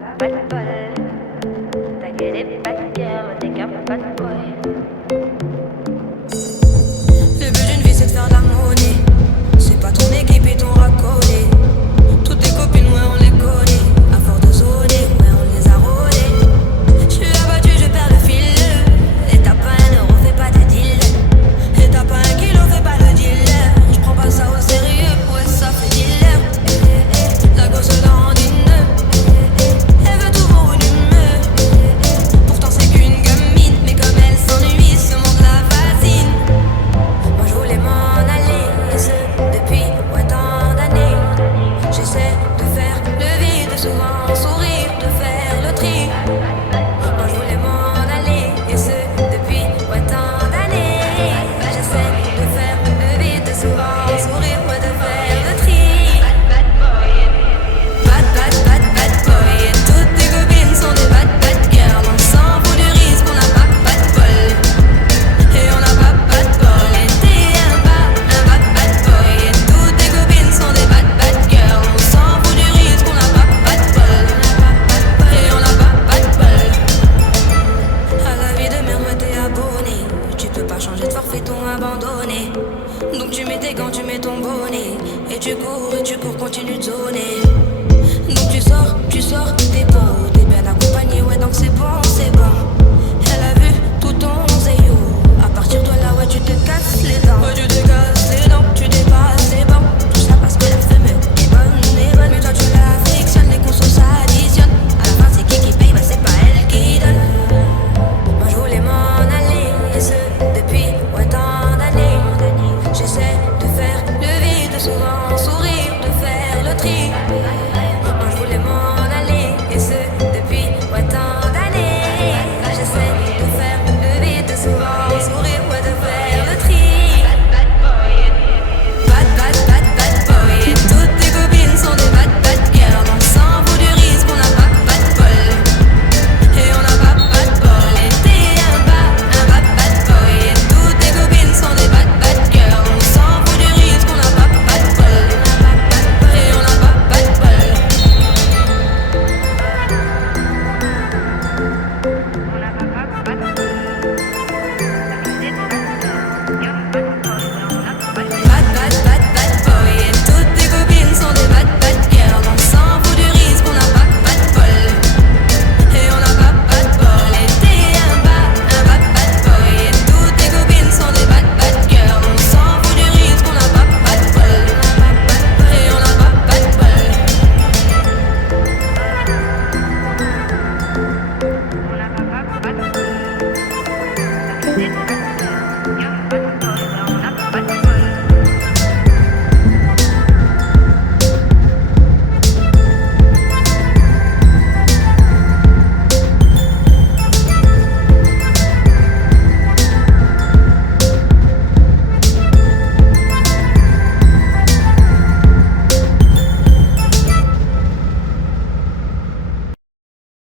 pas de bol. T'as que des bad girls, des gars pas de boy. Le but d'une vie c'est de faire de la monnaie. C'est pas ton équipe et ton racolé. Toutes tes copines, ouais, on les connaît. À force de zoner, ouais, on les a rôlées. J'suis abattu, je perds le fil. Et t'as pas un euro, fais pas de deal. Et t'as pas un kilo, fais pas le dealer. J'prends pas ça au sérieux, ouais, ça fait dealer. La gosse dans une. Elle veut tout pour une humeur. Pourtant c'est qu'une gamine, mais comme elle s'ennuie, ce monde la fascine. Moi je voulais m'en aller, et ce depuis tant d'années. J'essaie de faire le vide, souvent sourire, de faire le tri. Moi je voulais m'en aller, et ce depuis tant d'années. J'essaie de faire le vide, souvent sourire, ouais, de faire le tri. Bad boy, et toutes tes copines sont des bad girls. On s'en fout du risque, on n'a pas de bol. Et on n'a pas de bol. Et t'es un bad boy. Et toutes tes copines sont des bad girls. On s'en fout du risque, on n'a pas de bol. Et on n'a pas de bol. À la vie de merde, ouais, t'es abonné. Tu peux pas changer de forfait, t'ont abandonné. Donc tu mets tes gants, tu mets ton bonnet. Et tu cours, continue de zoner. Donc tu sors, t'es beau, t'es bien accompagné, ouais, donc c'est bon, c'est bon. Elle a vu tout ton zéyo. À partir de là, ouais, tu te casses les dents. Ouais, tu te casses les dents, tu dépasses les bords. Tout ça parce que la femme est bonne. Mais toi, tu la frictionnes, les consos s'additionnent. À la fin, c'est qui paye, bah c'est pas elle qui donne. Moi, je voulais m'en aller, et ce depuis tant d'années. J'essaie de faire le vide, souvent sourire, de faire le tri.